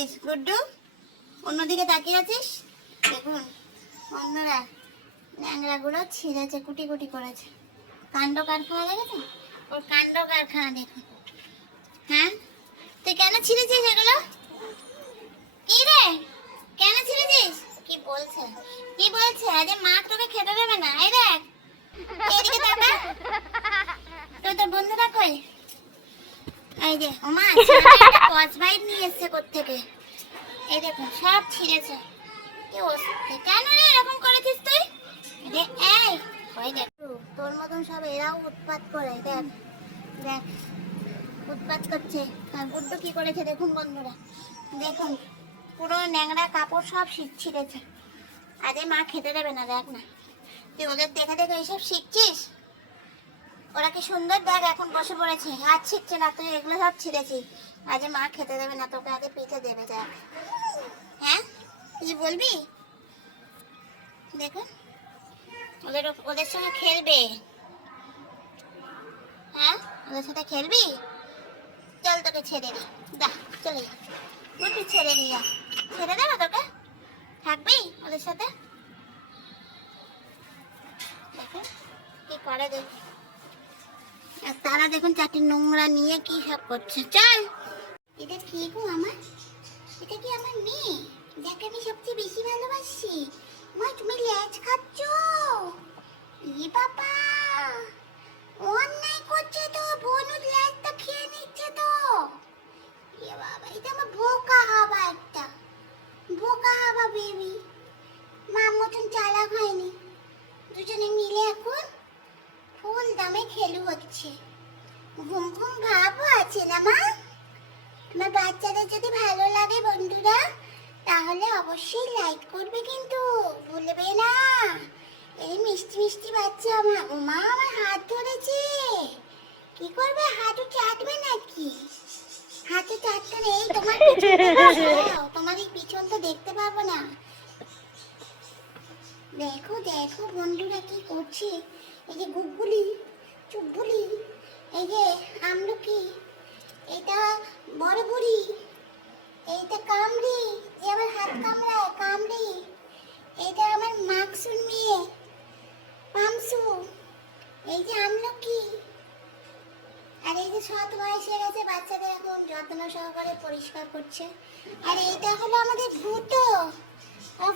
ছিঁড়েছিস গুড্ডু। অন্যদিকে তাকিয়ে আছিস? দেখুন, অন্যরা ন্যাংরাগুলো ছিঁড়েছে কুটি কুটি করেছে। কাণ্ড কারখানা দেখেছ? ওর কাণ্ড কারখানা দেখুন। হ্যাঁ? তুই কেন ছিঁড়েছিস এগুলো? কি রে? কেন ছিঁড়েছিস? কি বলছে? কি বলছে? আরে মা তোকে খেতে দেবে না। এই দেখ। এদিকে তাকা। তো তোর বন্ধুরা কই? এই যে, ওমা কস বাইট নিয়ে এসছে কোত্থেকে? এই দেখুন, সব ছিঁড়েছে। কি অসুবিধা কেন রে এরকম করেছিস তুই? রে এই, ওই দেখ। তোর মতন সব এরাও উৎপাত করে, দেখ দেখ, উৎপাত করছে। আর বুড্ডু কি করেছে দেখুন বন্ধুরা। দেখুন, পুরো ন্যাংরা কাপড় সব ছিঁড়েছে। আজে মা, খেতে দেবে না, দেখ না। তুই ওদের দেখে দেখে এইসব শিখছিস? ওরা কি সুন্দর? দেখ, এখন বসে পড়েছে। আর ছিটছে না, তুই এগুলো সব ছিঁড়েছি আজে মা খেতে দেবে না, তোকে আগে পিঠে দেবে, দেখ। হ্যাঁ? কি বলবি? দেখুন। ওদের ওদের সঙ্গে খেলবে। হ্যাঁ? ওদের সাথে খেলবি? চল তোকে ছেড়ে দি দা চলে যা। ছেড়ে দি যা। ছেড়ে দেবো তোকে? থাকবি ওদের সাথে? দেখুন, কি করে দেখ। তারা দেখুন চারটি নোংরা নিয়ে কি সব করছে। চল। এটা কি গো আমার? এটা কি আমার মেয়ে? যাকে আমি সবচেয়ে বেশি ভালোবাসি। মা, তুমি ল্যাচ খাচ্ছ? ই বাবা। অন্যায় করছে তো, বনুর ল্যাচটা খেয়ে নিচ্ছে তো। এ বাবা, এটা আমার বোকা হাবা একটা। বোকা হাবা বেবি মা মতন চালাক হয়নি। দুজনে মিলে এখন ফুল দামে খেলু হচ্ছে। ঘুম ঘুম ভাবও আছে না, মা? তোমার বাচ্চাদের যদি ভালো লাগে বন্ধুরা, তাহলে অবশ্যই লাইক করবে কিন্তু, ভুলবে না। এই মিষ্টি মিষ্টি বাচ্চা আমার মা আমার হাত ধরেছে। কি করবে হাঁটু চাটবে নাকি? হাতে চাটতে নেই, তোমার তোমার এই পিছন তো দেখতে পাবো না। দেখো দেখো বন্ধুরা কি করছে, এই যে গুগগুলি চুপগুলি এই যে আমলকি এটা বড় বুড়ি, এইটা কামড়ি যে আমার হাত কামড়ায়, কামড়ি, এইটা আমার মাকসুর মেয়ে পামসু এই যে আমলকি। আর এই যে সৎ বয়স গেছে, বাচ্চাদের এখন যত্ন সহকারে পরিষ্কার করছে। আর এইটা হলো আমাদের ভুতো। ও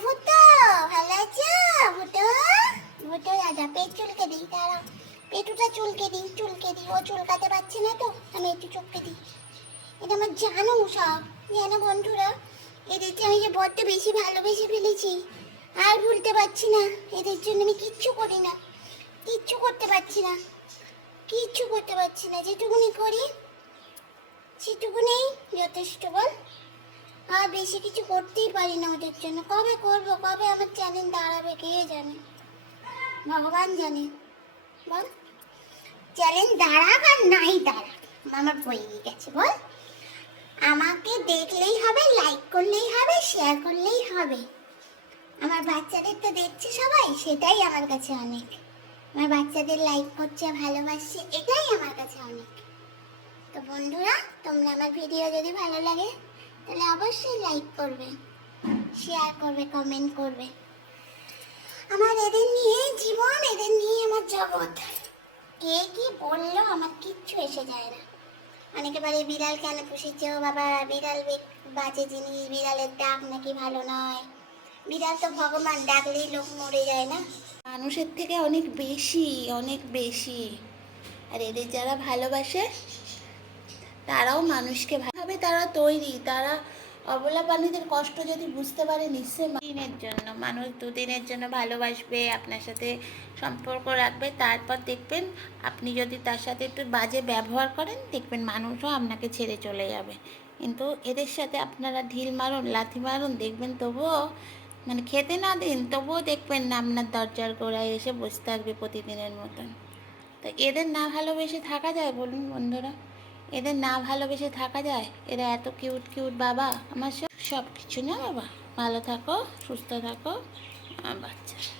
ভালো আছো? ভুতো ভুতো দাদা পেট চুলকে দিই তারা পেটুটা চুলকে দিই চুলকে দিই। ও চুলকাতে পারছে না তো, আমি একটু চুপকে দিই। এটা আমার জানো সব জানো বন্ধুরা এদেরকে আমি যে বড্ড বেশি ভালোবেসে ফেলেছি, আর ভুলতে পারছি না। এদের জন্য আমি কিচ্ছু করি না, কিচ্ছু করতে পারছি না, কিচ্ছু করতে পারছি না। যেটুকুনি করি, সেটুকুনি যথেষ্ট বল। আর বেশি কিছু করতেই পারি না ওদের জন্য। কবে করব, কবে আমার চ্যানেল দাঁড়াবে, কে জানে? ভগবান জানে। বল। চ্যালেঞ্জ দাঁড়াক আর নাই দাঁড়াক। আমার বই গেছে, বল। আমাকে দেখলেই হবে লাইক করলেই হবে শেয়ার করলেই হবে। আমার বাচ্চাদের তো দেখছে সবাই, সেটাই আমার কাছে অনেক। আমার বাচ্চাদের লাইক করছে, ভালোবাসছে, এটাই আমার কাছে অনেক। তো বন্ধুরা, তোমরা আমার ভিডিও যদি ভালো লাগে, তাহলে অবশ্যই লাইক করবে শেয়ার করবে কমেন্ট করবে। আমার এদের নিয়ে জীবন, এদের নিয়ে আমার জগৎ। কে কি বলল, আমার কিচ্ছু এসে যায় না। অনেকে বলে, বিড়াল কেন পুষেছে ও বাবা, বিড়াল বাজে জিনিস, বিড়ালের ডাক নাকি ভালো নয়। বিড়াল তো ভগবান, ডাকলেই লোক মরে যায় না। মানুষের থেকে অনেক বেশি অনেক বেশি। আর এদের যারা ভালোবাসে, তারাও মানুষকে ভাবে তারা তৈরি, তারা অবলা প্রাণীদের কষ্ট যদি বুঝতে পারে, নিশ্চয়ই দিনের জন্য, মানুষ দুদিনের জন্য ভালোবাসবে, আপনার সাথে সম্পর্ক রাখবে, তারপর দেখবেন আপনি যদি তার সাথে একটু বাজে ব্যবহার করেন, দেখবেন মানুষও আপনাকে ছেড়ে চলে যাবে। কিন্তু এদের সাথে আপনারা ঢিল মারুন, লাথি মারুন, দেখবেন তবুও মানে খেতে না দিন, তবুও দেখবেন না আপনার দরজার গোড়ায় এসে বসে থাকবে প্রতিদিনের মতন। তো এদের না ভালোবেসে থাকা যায় বলুন বন্ধুরা। এদের না ভালোবেসে থাকা যায়? এরা এত কিউট কিউট বাবা। আমার সব সব কিছু না বাবা? ভালো থাকো, সুস্থ থাকো। আমার বাচ্চা।